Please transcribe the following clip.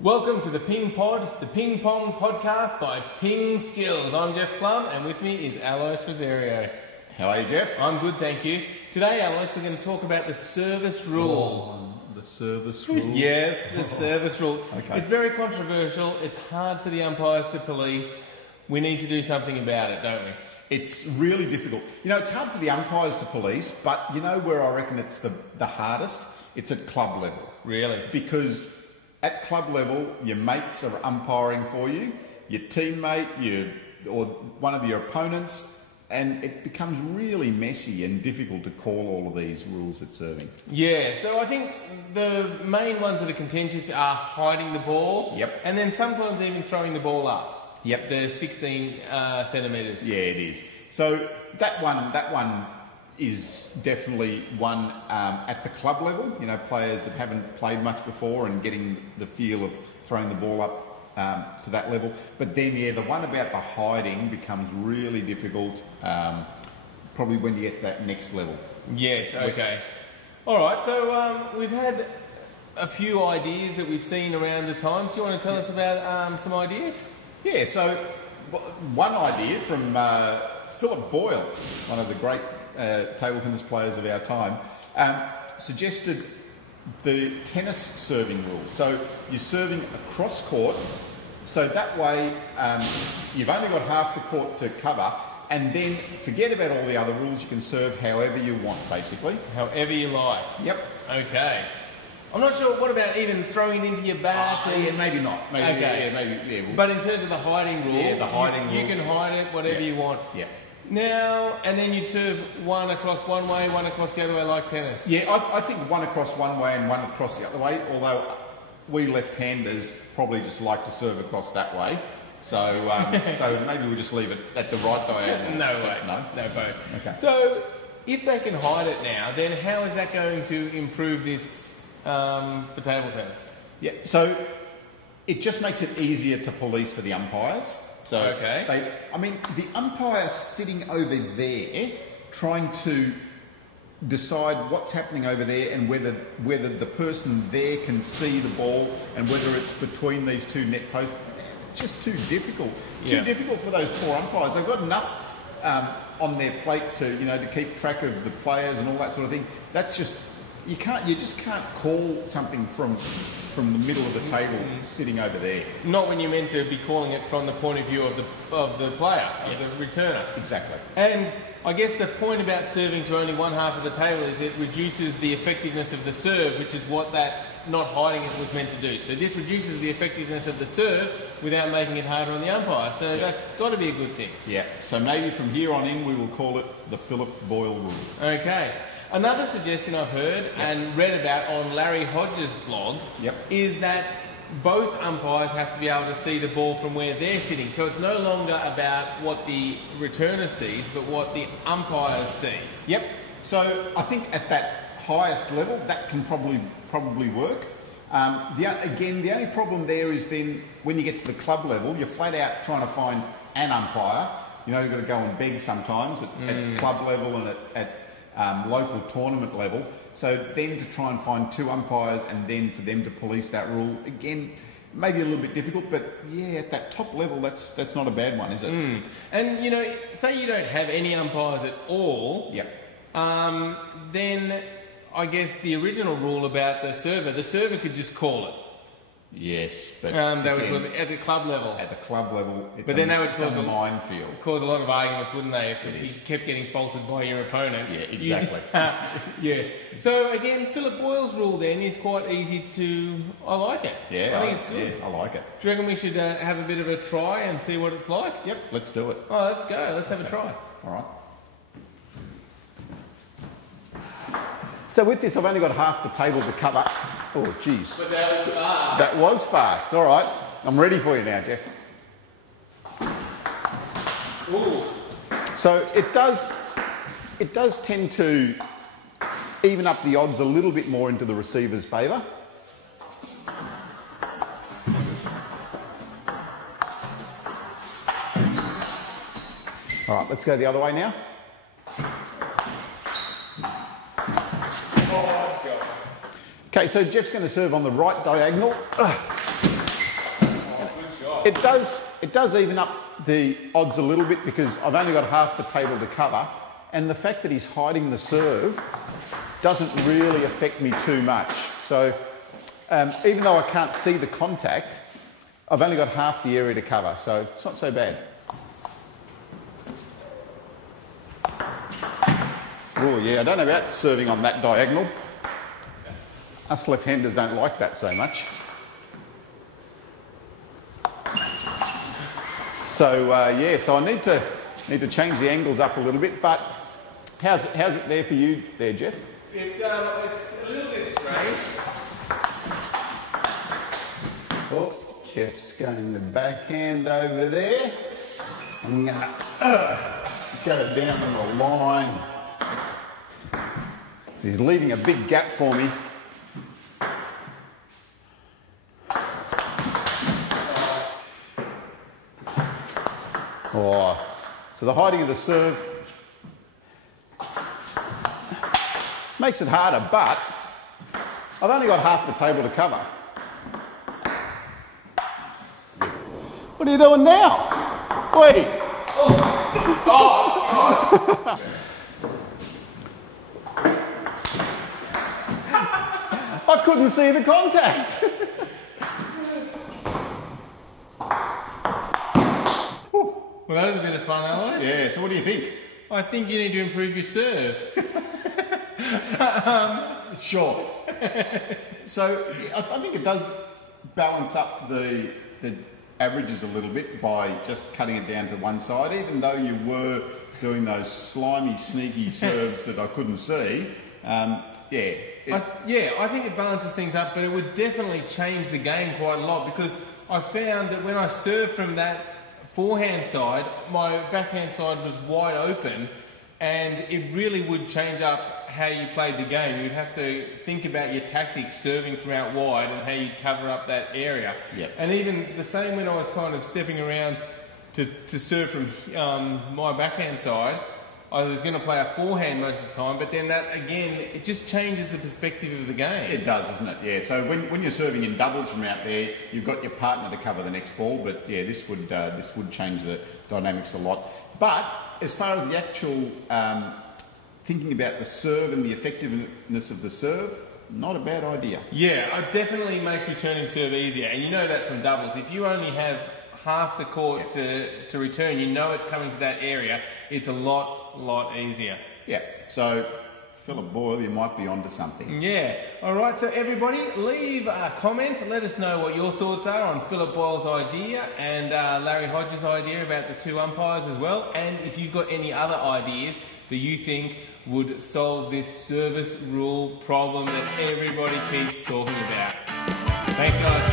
Welcome to the PingPod, the Ping Pong podcast by PingSkills. I'm Jeff Plumb, and with me is Alois Rosario. How are you, Jeff? I'm good, thank you. Today, Alois, we're going to talk about the service rule. Oh, the service rule? Yes, the service rule. Okay. It's very controversial. It's hard for the umpires to police. We need to do something about it, don't we? It's really difficult. You know, it's hard for the umpires to police, but you know where I reckon it's the hardest? It's at club level. Really? Because at club level, your mates are umpiring for you, your teammate, or one of your opponents, and it becomes really messy and difficult to call all of these rules with serving. Yeah, so I think the main ones that are contentious are hiding the ball. Yep. And then sometimes even throwing the ball up. Yep. The 16 centimetres. Yeah, it is. So that one is definitely one at the club level. You know, players that haven't played much before and getting the feel of throwing the ball up to that level. But then, yeah, the one about the hiding becomes really difficult probably when you get to that next level. Yes, okay. All right, so we've had a few ideas that we've seen around the times. Do you want to tell us about some ideas? Yeah, so one idea from Philip Boyle, one of the great table tennis players of our time, suggested the tennis serving rule. So you're serving across court, so that way you've only got half the court to cover, and then forget about all the other rules. You can serve however you want, basically. However you like. Yep. Okay. I'm not sure. What about even throwing into your bat? Yeah, maybe not. Maybe, okay. Yeah, maybe. Yeah. But in terms of the hiding rule, yeah, the hiding rule, you can hide it whatever you want. Yeah. Now, and then you'd serve one across one way, one across the other way, like tennis. Yeah, I think one across one way and one across the other way, although we left-handers probably just like to serve across that way. So so maybe we'll just leave it at the right diagonal. No way. No, both. Okay. So if they can hide it now, then how is that going to improve this for table tennis? Yeah, so it just makes it easier to police for the umpires. So okay. The umpire sitting over there trying to decide what's happening over there and whether the person there can see the ball and whether it's between these two net posts. It's just too difficult. Too difficult for those poor umpires. They've got enough on their plate to keep track of the players and all that sort of thing. That's just you just can't call something from the middle of the table sitting over there. Not when you're meant to be calling it from the point of view of the player, of the returner. Exactly. And I guess the point about serving to only one half of the table is it reduces the effectiveness of the serve, which is what that not hiding it was meant to do. So this reduces the effectiveness of the serve without making it harder on the umpire. So that's got to be a good thing. Yeah. So maybe from here on in we will call it the Philip Boyle rule. Okay. Another suggestion I've heard and read about on Larry Hodges' blog is that both umpires have to be able to see the ball from where they're sitting. So it's no longer about what the returner sees, but what the umpires see. Yep. So I think at that highest level, that can probably work. The only problem there is then when you get to the club level, you're flat out trying to find an umpire. You know, you've got to go and beg sometimes at club level and at local tournament level. So then to try and find two umpires and then for them to police that rule, again, maybe a little bit difficult, but yeah, at that top level, that's not a bad one, is it? And, say you don't have any umpires at all, then I guess the original rule about the server could just call it. Yes, but that would cause at the club level. At the club level, that would cause a minefield. Cause a lot of arguments, wouldn't they? If you kept getting faulted by your opponent. Yeah, exactly. Yes. So again, Philip Boyle's rule then is quite easy to. I like it. Yeah, I think it's good. Yeah, I like it. Do you reckon we should have a bit of a try and see what it's like? Yep, let's do it. Oh, let's go. Let's have a try. All right. So with this, I've only got half the table to cover. Oh, geez. But that was fast. That was fast. All right. I'm ready for you now, Jeff. Ooh. So it does tend to even up the odds a little bit more into the receiver's favour. All right, let's go the other way now. Okay, so Jeff's going to serve on the right diagonal. It does even up the odds a little bit because I've only got half the table to cover, and the fact that he's hiding the serve doesn't really affect me too much. So even though I can't see the contact, I've only got half the area to cover, so it's not so bad. Oh yeah, I don't know about serving on that diagonal. Us left-handers don't like that so much. So yeah, so I need to change the angles up a little bit. But how's it there for you, there, Jeff? It's a little bit strange. Oh, Jeff's going the backhand over there. I'm gonna go down the line. He's leaving a big gap for me. Oh, so the hiding of the serve makes it harder, but I've only got half the table to cover. What are you doing now? Wait. I couldn't see the contact. Well, that was a bit of fun, Alois. Yeah, so what do you think? I think you need to improve your serve. Sure. So I think it does balance up the averages a little bit by just cutting it down to one side, even though you were doing those slimy, sneaky serves that I couldn't see. I think it balances things up, but it would definitely change the game quite a lot because I found that when I served from that forehand side, my backhand side was wide open, and it really would change up how you played the game. You'd have to think about your tactics serving from out wide and how you cover up that area. Yep. And even the same when I was kind of stepping around to serve from my backhand side, I was going to play a forehand most of the time, but then that, again, it just changes the perspective of the game. It does, doesn't it? Yeah, so when you're serving in doubles from out there, you've got your partner to cover the next ball, but yeah, this would change the dynamics a lot. But as far as the actual thinking about the serve and the effectiveness of the serve, not a bad idea. Yeah, it definitely makes returning serve easier, and you know that from doubles. If you only have half the court to return, you know it's coming to that area, it's a lot easier. Yeah, so Philip Boyle, you might be onto something. Yeah. All right, so everybody, leave a comment. Let us know what your thoughts are on Philip Boyle's idea and Larry Hodges' idea about the two umpires as well. And if you've got any other ideas that you think would solve this service rule problem that everybody keeps talking about. Thanks, guys.